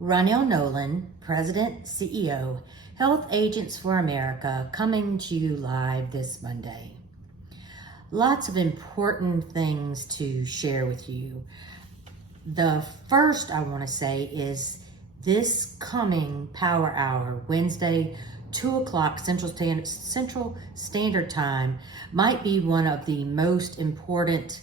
Ronell Nolan, President, CEO, Health Agents for America, coming to you live this Monday. Lots of important things to share with you. The first I want to say is this coming Power Hour, Wednesday, 2 o'clock Central Standard Time, might be one of the most important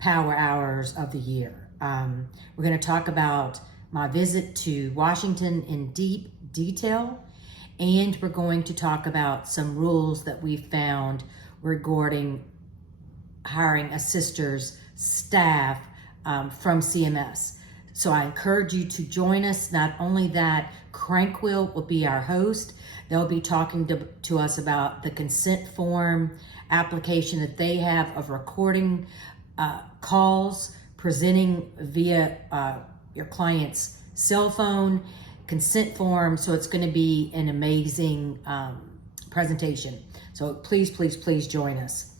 power hours of the year. We're going to talk about my visit to Washington in deep detail, and we're going to talk about some rules that we found regarding hiring a sister's staff from CMS. So I encourage you to join us. Not only that, Crankwell will be our host. They'll be talking to us about the consent form application that they have of recording calls, presenting via your client's cell phone, consent form. So it's going to be an amazing presentation. So please join us.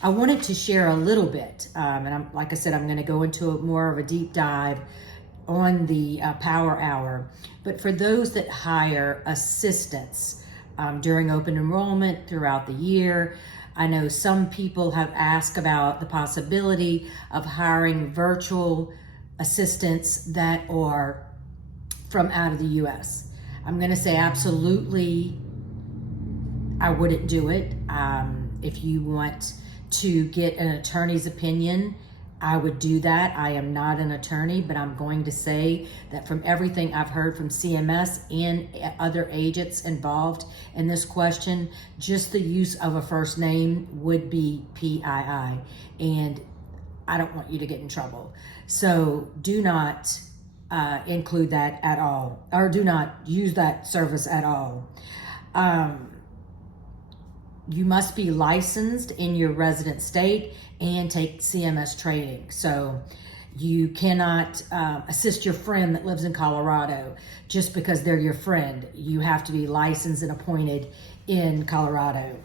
I wanted to share a little bit, and like I said, I'm going to go into more of a deep dive on the Power Hour. But for those that hire assistants during open enrollment throughout the year, I know some people have asked about the possibility of hiring virtual assistants that are from out of the U.S. I'm going to say absolutely, I wouldn't do it. If you want to get an attorney's opinion, I would do that. I am not an attorney, but I'm going to say that from everything I've heard from CMS and other agents involved in this question, just the use of a first name would be PII, and I don't want you to get in trouble. So do not include that at all, or do not use that service at all. You must be licensed in your resident state and take CMS training. So you cannot assist your friend that lives in Colorado just because they're your friend. You have to be licensed and appointed in Colorado.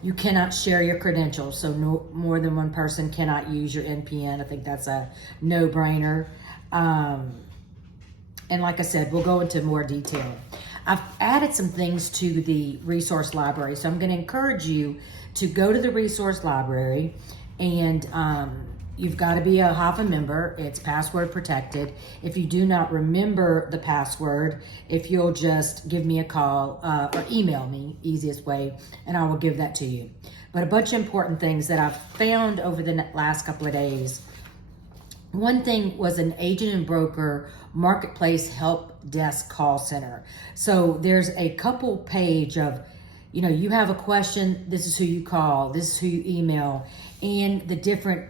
You cannot share your credentials, so no more than one person cannot use your NPN. I think that's a no-brainer. And like I said, we'll go into more detail. I've added some things to the resource library, so I'm going to encourage you to go to the resource library, and you've got to be a HAFA member. It's password protected. If you do not remember the password, if you'll just give me a call or email me, easiest way, and I will give that to you. But a bunch of important things that I've found over the last couple of days. One thing was an agent and broker marketplace help desk call center. So there's a couple page of, you have a question, this is who you call, this is who you email, and the different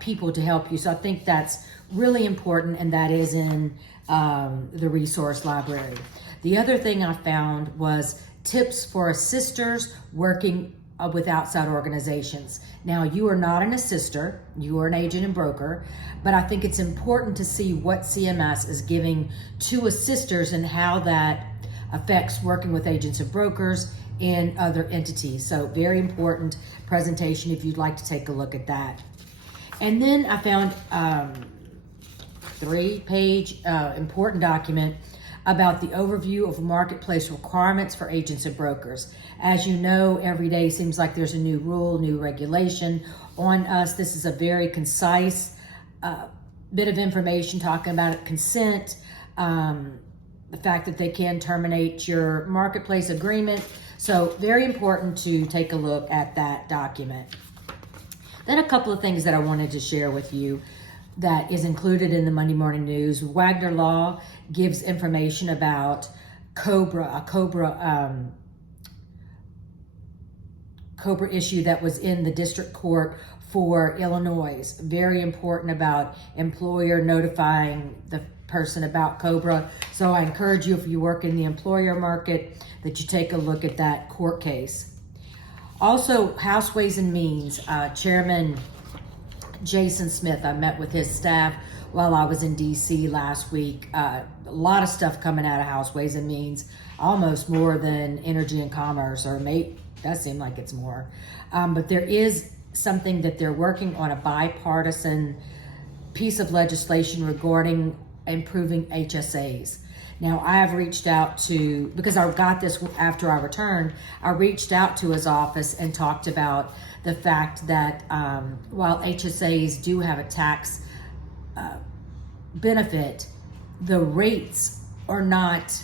people to help you. So I think that's really important, and that is in the resource library. The other thing I found was tips for assisters working with outside organizations. Now, you are not an assister, you are an agent and broker, but I think it's important to see what CMS is giving to assisters and how that affects working with agents and brokers and other entities. So very important presentation if you'd like to take a look at that. And then I found 3-page important document about the overview of marketplace requirements for agents and brokers. As you know, every day seems like there's a new rule, new regulation on us. This is a very concise bit of information talking about consent, the fact that they can terminate your marketplace agreement. So very important to take a look at that document. Then a couple of things that I wanted to share with you that is included in the Monday Morning News. Wagner Law gives information about COBRA issue that was in the district court for Illinois. Very important about employer notifying the person about COBRA. So I encourage you, if you work in the employer market, that you take a look at that court case. Also, House Ways and Means, Chairman Jason Smith, I met with his staff while I was in DC last week. A lot of stuff coming out of House Ways and Means, almost more than Energy and Commerce, or does seem like it's more. But there is something that they're working on, a bipartisan piece of legislation regarding improving HSAs. Now, I have reached out to, because I got this after I returned, I reached out to his office and talked about the fact that while HSAs do have a tax benefit, the rates are not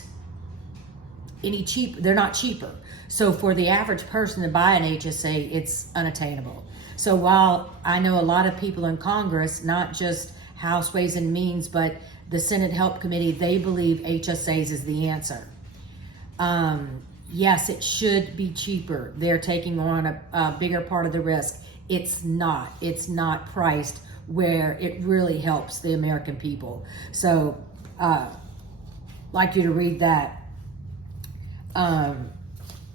any cheap. They're not cheaper. So for the average person to buy an HSA, it's unattainable. So while I know a lot of people in Congress, not just House Ways and Means, but the Senate Help Committee, they believe HSAs is the answer. Yes, it should be cheaper. They're taking on a bigger part of the risk. It's not. It's not priced where it really helps the American people. So, like you to read that.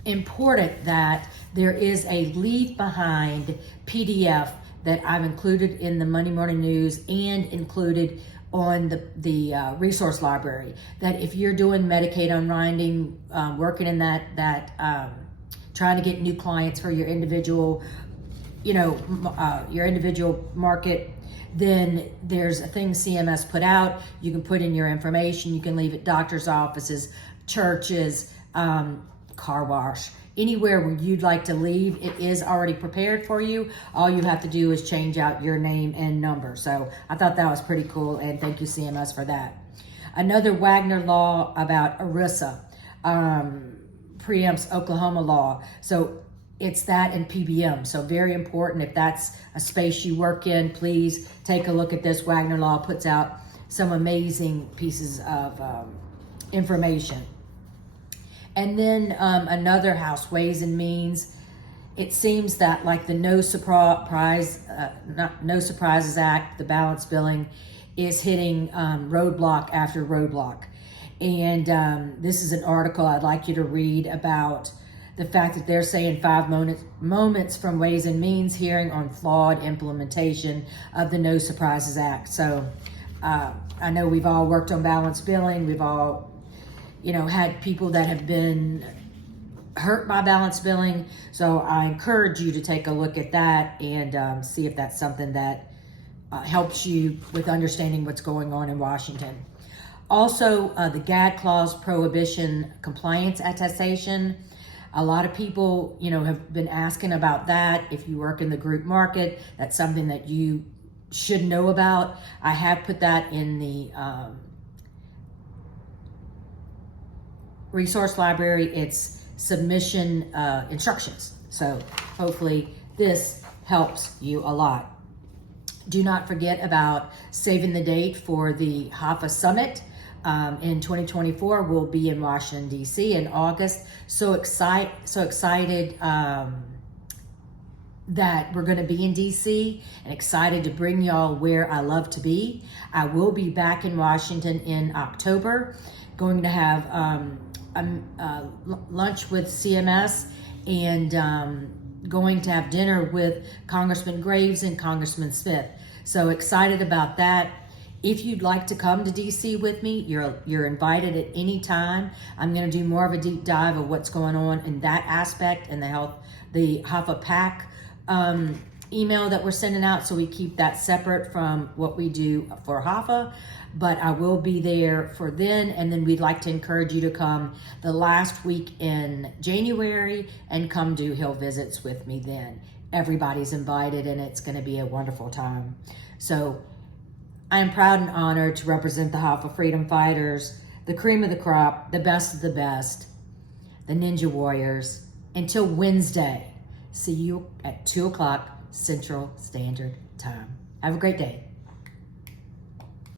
Important that there is a leave behind PDF that I've included in the Monday Morning News and included on the resource library, that if you're doing Medicaid unwinding, working in that trying to get new clients for your individual, your individual market, then there's a thing CMS put out. You can put in your information. You can leave at doctor's offices, churches, car wash, anywhere where you'd like to leave. It is already prepared for you. All you have to do is change out your name and number. So I thought that was pretty cool, and thank you, CMS, for that. Another Wagner law about ERISA preempts Oklahoma law. So it's that and PBM. So very important. If that's a space you work in, please take a look at this. Wagner law puts out some amazing pieces of information. And then another House Ways and Means. It seems that like the No Surprises Act, the balance billing, is hitting roadblock after roadblock. And this is an article I'd like you to read about the fact that they're saying 5 moments from Ways and Means hearing on flawed implementation of the No Surprises Act. So I know we've all worked on balance billing. We've all had people that have been hurt by balance billing. So I encourage you to take a look at that and see if that's something that helps you with understanding what's going on in Washington. Also, the GAD clause prohibition compliance attestation. A lot of people, have been asking about that. If you work in the group market, that's something that you should know about. I have put that in the resource library. It's submission instructions. So hopefully this helps you a lot. Do not forget about saving the date for the HAFA Summit. In 2024, we'll be in Washington, D.C. in August. So excited that we're going to be in D.C. and excited to bring y'all where I love to be. I will be back in Washington in October, going to have lunch with CMS and going to have dinner with Congressman Graves and Congressman Smith. So excited about that. If you'd like to come to DC with me, you're invited at any time. I'm going to do more of a deep dive of what's going on in that aspect and the HAFA PAC email that we're sending out. So we keep that separate from what we do for HAFA. But I will be there for then, and then we'd like to encourage you to come the last week in January and come do Hill Visits with me then. Everybody's invited, and it's going to be a wonderful time. So I am proud and honored to represent the HAFA Freedom Fighters, the cream of the crop, the best of the best, the Ninja Warriors. Until Wednesday, see you at 2 o'clock Central Standard Time. Have a great day.